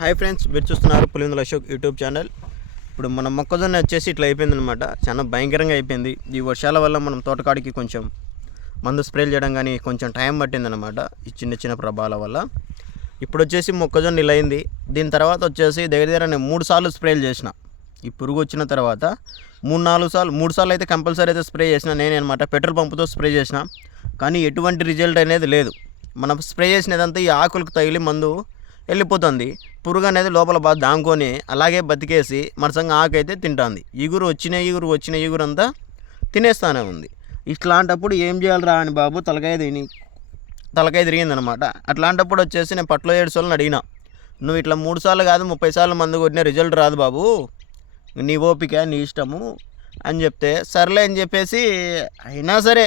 Hi friends మీరు చూస్తున్నారు పులిందుల Ashok YouTube channel. ఇప్పుడు మన మొక్కజొన్న వచ్చేసి ఇట్లా అయిపోయింది అనమాట చాలా భయంకరంగా అయిపోయింది. ఈ వర్షాల వల్ల మనం తోటకాడికి కొంచెం మందు స్ప్రేలు చేయడం కానీ కొంచెం టైం పట్టిందనమాట ఈ చిన్న చిన్న ప్రభావాల వల్ల. ఇప్పుడు వచ్చేసి మొక్కజొన్న ఇలా అయింది. దీని తర్వాత వచ్చేసి దగ్గర దగ్గర నేను మూడు సార్లు స్ప్రేలు చేసిన. ఈ పురుగు వచ్చిన తర్వాత మూడు నాలుగు సార్లు మూడు సార్లు అయితే కంపల్సరీ అయితే స్ప్రే చేసిన నేనే అనమాట పెట్రోల్ పంపుతో స్ప్రే చేసిన. కానీ ఎటువంటి రిజల్ట్ అనేది లేదు. మనం స్ప్రే చేసినదంతా ఈ ఆకులకు తగిలి మందు వెళ్ళిపోతుంది. పురుగు అనేది లోపల బాగా దాంకొని అలాగే బతికేసి మరసంగా ఆకు అయితే తింటుంది. ఈగురు వచ్చిన ఈగురు వచ్చిన ఈగురు అంతా తినేస్తానే ఉంది. ఇట్లాంటప్పుడు ఏం చేయాలిరా అని బాబు తలకాయ తిని తలకాయ తిరిగిందనమాట. అట్లాంటప్పుడు వచ్చేసి నేను పట్లో ఏడు సార్లు అడిగిన. నువ్వు ఇట్లా మూడు సార్లు కాదు ముప్పై సార్లు మందు కొట్టిన రిజల్ట్ రాదు బాబు. నీ ఓపిక నీ ఇష్టము అని చెప్తే సర్లే అని చెప్పేసి అయినా సరే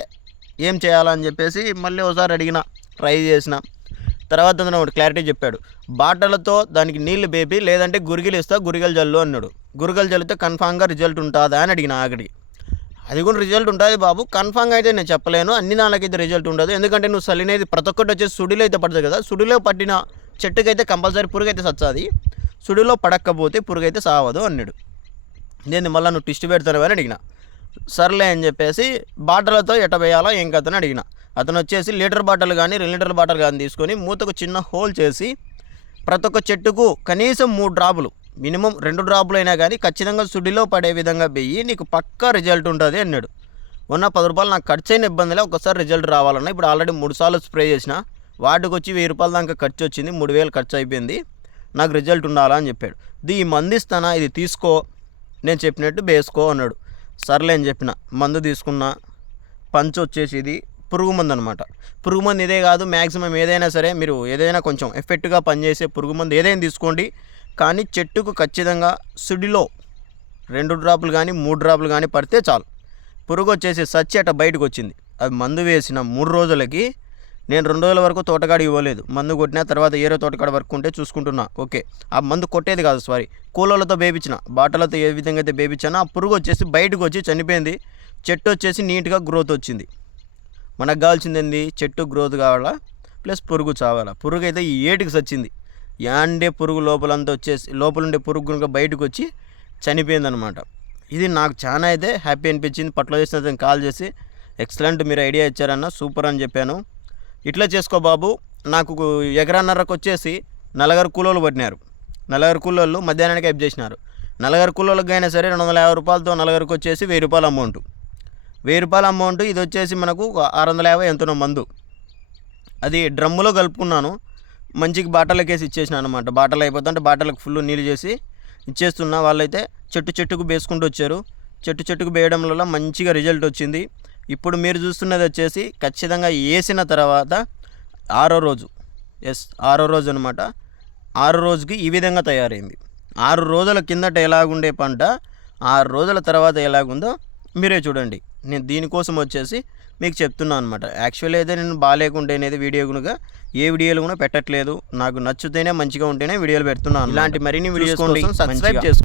ఏం చేయాలని చెప్పేసి మళ్ళీ ఒకసారి అడిగిన. ట్రై చేసిన. తర్వాత అతను ఒకటి క్లారిటీ చెప్పాడు. బాటలతో దానికి నీళ్ళు బేపి లేదంటే గురిగలు ఇస్తా గురిగలు జల్లు అన్నాడు. గురిగలు జల్లితే కన్ఫామ్గా రిజల్ట్ ఉంటుందా? అని అడిగిన ఆగడికి అది కూడా రిజల్ట్ ఉంటుంది బాబు. కన్ఫామ్గా అయితే నేను చెప్పలేను. అన్ని దానికైతే రిజల్ట్ ఉండదు. ఎందుకంటే నువ్వు సలినేది ప్రతి ఒక్కటి వచ్చేసి సుడిలో అయితే పడుతుంది కదా. సుడిలో పట్టిన చెట్టుకైతే కంపల్సరీ పురుగు అయితే సచ్చాది. సుడిలో పడకపోతే పురుగు అయితే సావదు అన్నాడు. నేను మళ్ళీ నువ్వు టిస్ట్ పెడతాను అని అడిగిన. సర్లే అని చెప్పేసి బాటలతో ఎటబేయాలో ఇంక ఏం కథని అడిగిన. అతను వచ్చేసి లీటర్ బాటలు కానీ రెండు లీటర్ బాటలు కానీ తీసుకొని మూతకు చిన్న హోల్ చేసి ప్రతి ఒక్క చెట్టుకు కనీసం మూడు డ్రాపులు మినిమం రెండు డ్రాపులు అయినా కానీ ఖచ్చితంగా సుడిలో పడే విధంగా వెయ్యి నీకు పక్కా రిజల్ట్ ఉంటుంది అన్నాడు. ఉన్న పది రూపాయలు నాకు ఖర్చు అయిన ఇబ్బందిలే ఒకసారి రిజల్ట్ రావాలన్నా ఇప్పుడు ఆల్రెడీ మూడు సార్లు స్ప్రే చేసిన వాటికి వచ్చి వెయ్యి రూపాయల దాకా ఖర్చు వచ్చింది మూడు వేలు ఖర్చు అయిపోయింది నాకు రిజల్ట్ ఉండాలా అని చెప్పాడు. ఇది ఈ మందిస్తానా? ఇది తీసుకో నేను చెప్పినట్టు వేసుకో అన్నాడు. సర్లే అని చెప్పిన. మందు తీసుకున్న. పంచ్ వచ్చేసి ఇది పురుగు మందు అనమాట పురుగు మందు ఇదే కాదు మ్యాక్సిమం ఏదైనా సరే మీరు ఏదైనా కొంచెం ఎఫెక్ట్గా పనిచేసే పురుగు మందు ఏదైనా తీసుకోండి. కానీ చెట్టుకు ఖచ్చితంగా సుడిలో రెండు డ్రాపులు కానీ మూడు డ్రాపులు కానీ పడితే చాలు. పురుగు వచ్చేసి సచ్చి అట బయటకు వచ్చింది. అది మందు వేసిన మూడు రోజులకి నేను రెండు రోజుల వరకు తోటకాడ ఇవ్వలేదు. మందు కొట్టిన తర్వాత ఏరో తోటకాడ వరకు ఉంటే చూసుకుంటున్నా. ఓకే. ఆ మందు కొట్టేది కాదు సారీ. కూలలతో బేపించిన బాటలతో ఏ విధంగా అయితే బేపించానో ఆ పురుగు వచ్చేసి బయటకు వచ్చి చనిపోయింది. చెట్టు వచ్చేసి నీట్గా గ్రోత్ వచ్చింది. మనకు కావాల్సింది ఏంది? చెట్టు గ్రోత్ కావాలా? ప్లస్ పురుగు చావాలా? పురుగు అయితే ఈ ఏటికి సచ్చింది. యాండే పురుగు లోపలంతా వచ్చేసి లోపల ఉండే పురుగు కనుక బయటకు వచ్చి చనిపోయిందనమాట. ఇది నాకు చాలా అయితే హ్యాపీ అనిపించింది. పట్ల చేసిన కాల్ చేసి ఎక్సలెంట్ మీరు ఐడియా ఇచ్చారన్న సూపర్ అని చెప్పాను. ఇట్లా చేసుకో బాబు. నాకు ఎకరన్నరకు వచ్చేసి నలగరు కూలోళ్ళు పడినారు నలగరు కూలోళ్ళు మధ్యాహ్నానికి హెల్ప్ చేసినారు. నలగరు కూలోళ్ళకి అయినా సరే రెండు వందల యాభై రూపాయలతో నలగరికి వచ్చేసి వెయ్యి రూపాయల అమౌంట్. వెయ్యి రూపాయల అమౌంట్ ఇది వచ్చేసి మనకు ఒక ఆరు వందల యాభై ఎంతనో మందు. అది డ్రమ్ములో కలుపుకున్నాను. మంచికి బాటలకి వేసి ఇచ్చేసిన అనమాట బాటలు అయిపోతుంటే బాటలకు ఫుల్ నీళ్ళు చేసి ఇచ్చేస్తున్నా. వాళ్ళైతే చెట్టు చెట్టుకు వేసుకుంటూ వచ్చారు. చెట్టు చెట్టుకు వేయడం వల్ల మంచిగా రిజల్ట్ వచ్చింది. ఇప్పుడు మీరు చూస్తున్నది వచ్చేసి ఖచ్చితంగా వేసిన తర్వాత ఆరో రోజు. ఎస్ ఆరో రోజు అనమాట ఆరు రోజుకి ఈ విధంగా తయారైంది. ఆరు రోజుల కిందట ఎలాగుండే పంట ఆరు రోజుల తర్వాత ఎలాగుందో మీరే చూడండి. నేను దీనికోసం వచ్చేసి మీకు చెప్తున్నాను అనమాట యాక్చువల్లీ అయితే నేను బాగాలేకుంటే అనేది వీడియో కనుక ఏ వీడియోలు కూడా పెట్టట్లేదు. నాకు నచ్చితేనే మంచిగా ఉంటేనే వీడియోలు పెడుతున్నాను ఇలాంటి మరిన్ని వీడియోస్ కోసం సబ్స్క్రైబ్ చేసుకోండి.